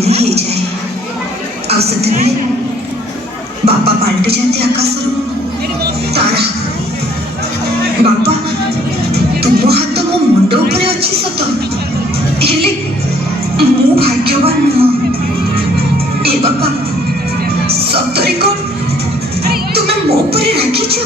जल्दी हो जाए आ से बापा पलटि जाती आकाशर तारा बापा तुम हाथ मो मुंड उपरे अच्छी सत हेले मु भाग्यवान नुह ए बापा सतरे कौन तुम्हें मो पर राखीच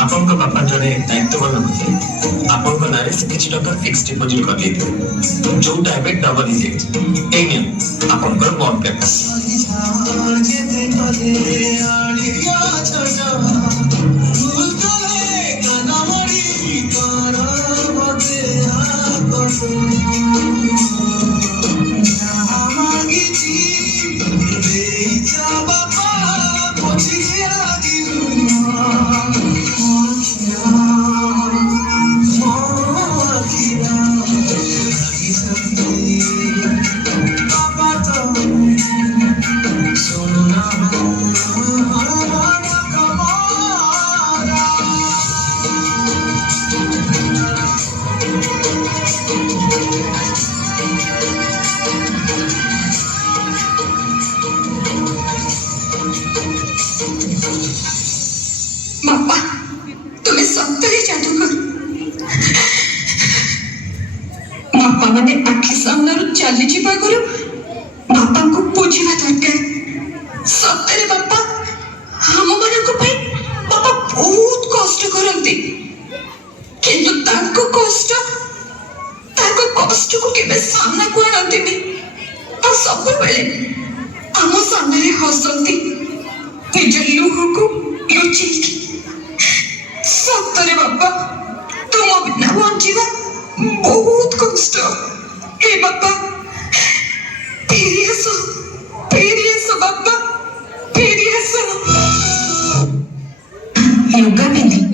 आपन बापा जड़े दायित्ववान होते आपन नारे से किसी टका फिक्स डिपॉजिट कर देते जो डायरेक्ट डबल ही ए नियम आपन कर बॉन्ड पेपर बापा तुम्हें सत्तरे जादूगर बापा मैंने आखि सामने चली जीवा करू बापा को बुझीवा दरकार सत्तरे बापा हम मन को भाई बापा बहुत कष्ट करंती किंतु ताको कष्ट को केबे सामना को आनंती आ सब बेले आम सामने हसंती निज लुह को लुचिकी सत्तरे बापा तुम बिना बंचीवा बहुत कष्ट हे बापा फेरी आसो बापा फेरी आसो लुगा पिंधि